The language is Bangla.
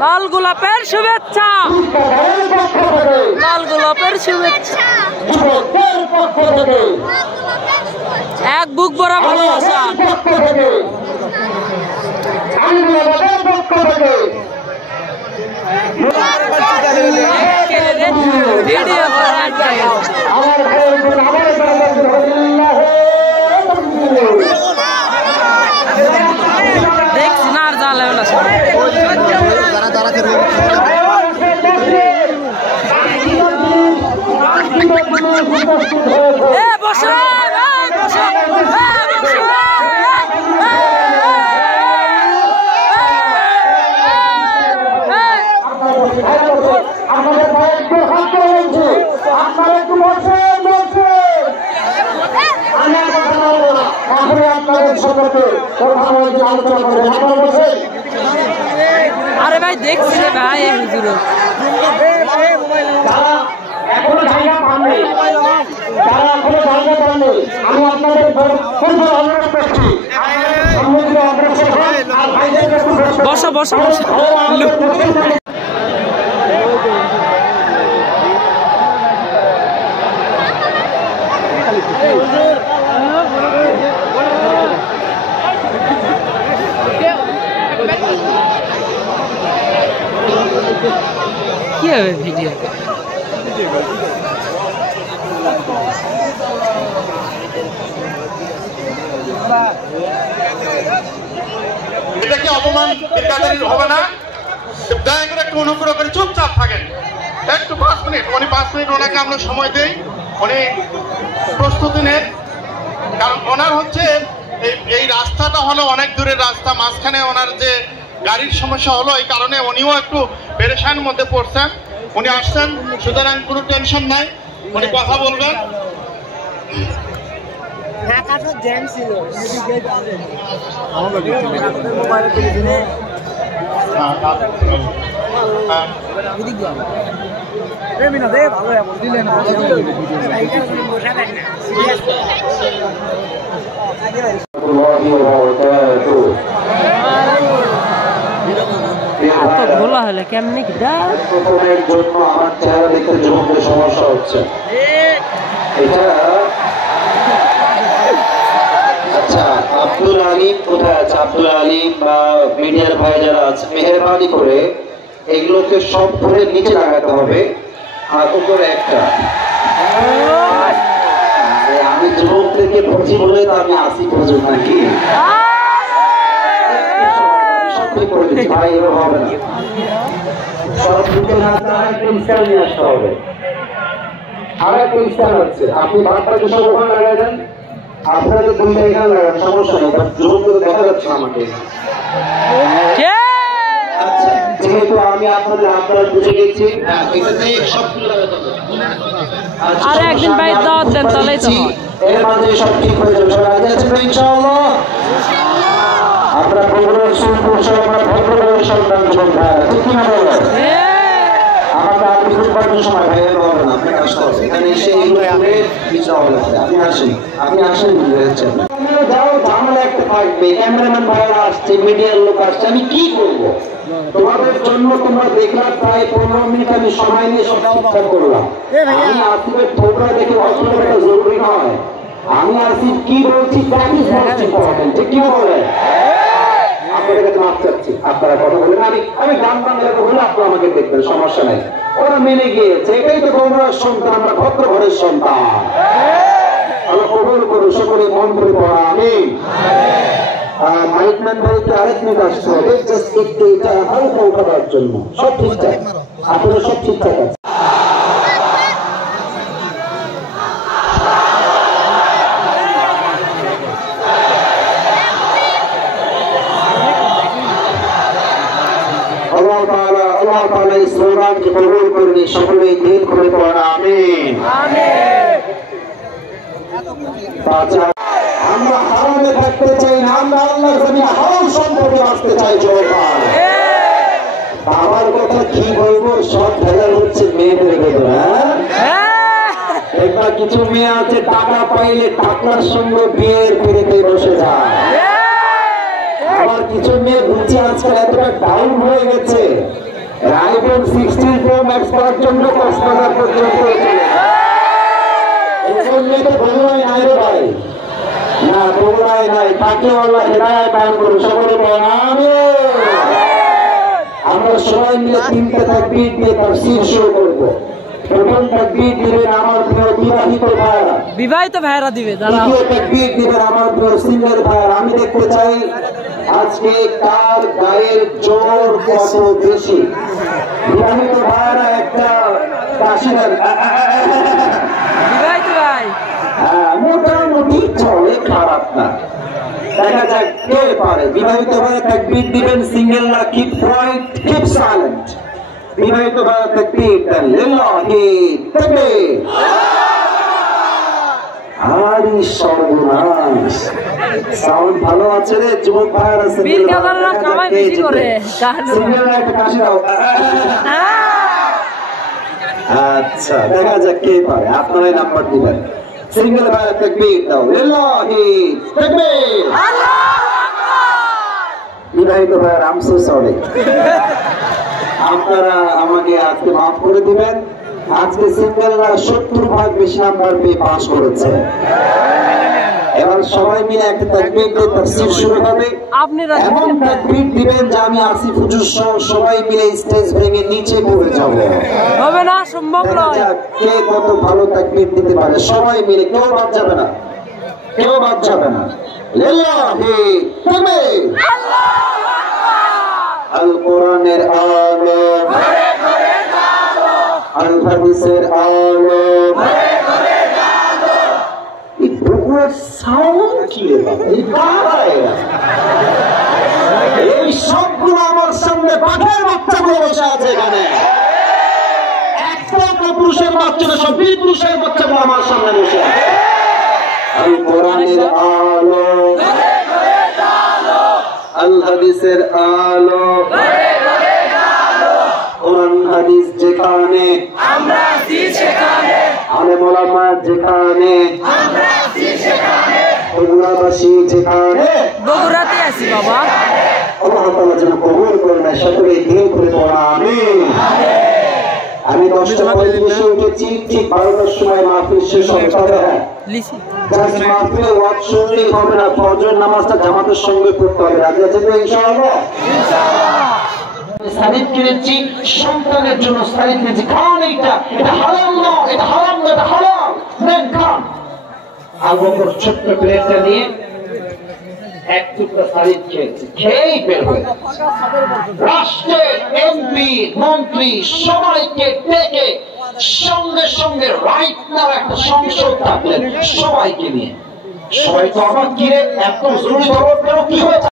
লাল গোলাপের শুভেচ্ছা, লাল গোলাপের শুভেচ্ছা, এক বুক ভরা ভালোবাসা। দেখছি না আর জানলে না বসে আরে ভাই দেখছি রে ভাই এই হুজুর এখনো জায়গা পাননি, তারা এখনো জায়গা পাননি। আমি আপনাদের অনুরোধ করছি বসো বসো বসো। কি হবে ভিডিও? এটা কি অপমান হবে না? দয়া করে একটু অনুগ্রহ করে চুপচাপ থাকেন একটু 5 মিনিট। উনি 5 মিনিট ওনাকে আমরা সময় দেই, উনি প্রস্তুতি নেন। কারণ ওনার হচ্ছে এই রাস্তাটা হলো অনেক দূরের রাস্তা, মাঝখানে ওনার যে গাড়ির সমস্যা হলো এই কারণে উনিও একটু পেরেশানির মধ্যে পড়ছেন। উনি আসছেন, সুতরাং কোনো টেনশন নাই, উনি কথা বলবেন। ভোলা হলে কেমনি জন্য আমার চেহারা দেখতে যুবকদের সমস্যা হচ্ছে এটা। আচ্ছা, আব্দুল আলিম কোথায় আছে? আব্দুল আলিম বা মিডিয়ার ভাই যারা আছে, মেহরবানি করে এগুলোকে সব ধরে নিচে লাগাতে হবে। আর উপরে একটা, আমি যুবকদেরকে বুঝি বলে তো আমি আসি বুঝুন নাকি? ভাই এবার হবে না, সব দিকে না আরেকটা ইস্তার নিয়ে আসতে হবে। আরেকটা ইস্তার হচ্ছে, আপনি ভাতটাকে সব ওখানে লাগাই দেন, আপনাদের দুইটা এখানে লাগান, সমস্যা নেই। যুবকদের দেখা যাচ্ছে আমাকে। আচ্ছা, যেহেতু আমি আপনারা বুঝে গেছি, এটাতে সবগুলো লাগাতে হবে। আরে একদিন ভাই দাওয়াত দেন তাহলেই তো হয়। এর মাঝে সব ঠিক হয়ে যাবে। সবাই রাজি আছেন ইনশাআল্লাহ? আমরা প্রোগ্রাম শুরু করছি, আমরা ভদ্রভাবে সন্তান যুবক ভাইরা, ঠিক কিনা বলেন? আমাকে আপনি খুব সময় ভাইয়ের হবে না, আপনাকে আসতে হবে এখানে এসে এগুলো করে নিতে হবে। আপনি আসেন বুঝেছেন, যাও ঝামেলা একটা থাকবে, ক্যামেরাম্যান ভাইরা আসছে, মিডিয়ার লোক আসছে, আমি কি করবো? তোমাদের জন্য তোমরা দেখলাম প্রায় 15 মিনিট আমি সময় নিয়ে সব ঠিকঠাক করলাম। আমি আসিফের তোমরা দেখে অসুবিধাটা জরুরি নয়। আমি আসিফ কি বলছি প্র্যাকটিস করছি, ঠিক কি বলে? আপনাদের কাছে মাপ চাচ্ছি, আপনারা কথা বলেন, আমি গান বাংলা বলে আপনারা আমাকে দেখবেন, সমস্যা নাই। ওরা মেনে গিয়েছে, এটাই তো গৌরবের সন্তান, আমরা ভদ্র ঘরের সন্তান। আমরা কবুল করুন সকলে মন করে পড়া আমিন। মাইকম্যান বলতে আরেক মিনিট আসতে হবে, জাস্ট একটু এটা হালকা উঠাবার জন্য। সব ঠিকঠাক, আপনারা সব ঠিকঠাক আছে। আল্লাহ তাআলা এই স্লোগানকে কবুল করুন, সকলে দিল খুলে পড়া আমিন। আমরা হারামে থাকতে চাই না, আমরা আল্লাহর জমিনে হারাম সম্পর্কে বাঁচতে চাই। জোরদার আমার কথা কি বলবো, সব ভেজাল হচ্ছে মেয়েদের ভেতরে। একবার কিছু মেয়ে আছে টাকা পাইলে টাকার সঙ্গে বিয়ের পিড়িতে বসে যায়। আবার কিছু মেয়ে বুঝছে আজকাল এতটা ডাউন হয়ে গেছে, আইফোন 16 প্রো ম্যাক্স পাওয়ার জন্য কক্সবাজার পর্যন্ত বগুড়ায় নাই রে ভাই, না বগুড়ায় নাই, তাকে আল্লাহ হেদায়েত দান করুন, সকলে বলেন আমিন। আমরা সবাই মিলে 3টা তাকবীর দিয়ে তাফসীর শুরু করব। প্রথম তাকবীর দিবেন আমার প্রিয় বিবাহিত ভাইরা, বিবাহিত ভাইরা দিবে, দাঁড়াও। দ্বিতীয় তাকবীর দিবেন আমার প্রিয় সিঙ্গেল ভাইরা। আমি দেখতে চাই আজকে কার গায়ের জোর কত বেশি। বিবাহিত ভাইরা একটা কাশি দেন, বিবাহিত ভাই মোটামুটি চলে, খারাপ না। দেখা যাক কে পারে। বিবাহিত ভাইরা তাকবীর দিবেন, সিঙ্গেলরা কিপ কোয়াইট, কিপ সাইলেন্ট। বিবাহিত ভাইরা তাকবীর দেন, লিল্লাহি তাকবীর। আরে সর্বনাশ, সাউন্ড ভালো আছে রে যুবক ভাইরা। বীর গাদাররা কামাই বেশি করে, সিঙ্গেলরা একটা কাশি দাও। আচ্ছা, দেখা যাক কে পারে। আপনারাই নাম্বার দিবেন। সিঙ্গেল ভাইরা তাকবীর দাও, লিল্লাহি তাকবীর। বিবাহিত ভাইরা আই এম সো সরি, আপনারা আমাকে আজকে মাফ করে দিবেন। আজকে সিঙ্গেলরা 70% বেশি নাম্বার পেয়ে পাস করেছে। এবার সবাই মিলে একটা তাকবীর দিয়ে তাফসীর শুরু হবে। আপনারা এমন তাকবীর দিবেন যে আমি আসিফ হুজুর সহ সবাই মিলে স্টেজ ভেঙে নিচে পড়ে যাব। হবে না, সম্ভব নয়। কে কত ভালো তাকবীর দিতে পারে, সবাই মিলে, কেউ বাদ যাবে না, কেউ বাদ যাবে না। লিল্লাহি তাকবীর। আল কোরআনের আলো, আল হাদিসের আলো। এই বগুড়ার সাউন্ড কি রে বাবা, এই কারা এরা? এই সবগুলো আমার সামনে বাঘের বাচ্চাগুলো বসে আছে এখানে। একটা পুরুষের বাচ্চা না, সব বীর পুরুষের বাচ্চাগুলো আমার সামনে বসে আছে। আল কোরআনের আলো, আল হাদিসের আলো, কোরআন হাদিস যেখানে, আমরা আছি সেখানে, আলেম ওলামা যেখানে, আমরা আছি সেখানে, বগুড়াবাসী যেখানে, বগুড়াতে আছি বাবা। আল্লাহ তাআলা যেন কবুল করেন, সকলে দিল করে পড়া আমিন। আমি 10টা 35 উঠেছি, ঠিক 12টার সময় মাহফিল শেষ হবে। তবে হ্যাঁ, লিসি জাস্ট মাহফিলে ওয়াজ শুনলেই হবে না, ফজর নামাজটা জামাতের সঙ্গে পড়তে হবে। রাজি আছেন তো ইনশাআল্লাহ? সালিদ কিনেছি সন্তানের জন্য, সালিদ কিনেছি, খান এইটা, এটা হালাল না, এটা হারাম না, এটা হালাল, নেন খান। আবু বকর ছোট্ট প্লেটটা নিয়ে এক টুকরা সালিদ খেয়েছে, খেয়েই বের হয়ে রাষ্ট্রের এমপি মন্ত্রী সবাইকে ডেকে সঙ্গে সঙ্গে রাইট নাও একটা সংসদ থাকলেন সবাইকে নিয়ে। সবাই তো আমার কিরে এত জরুরি খবর পেল, কি হয়েছে?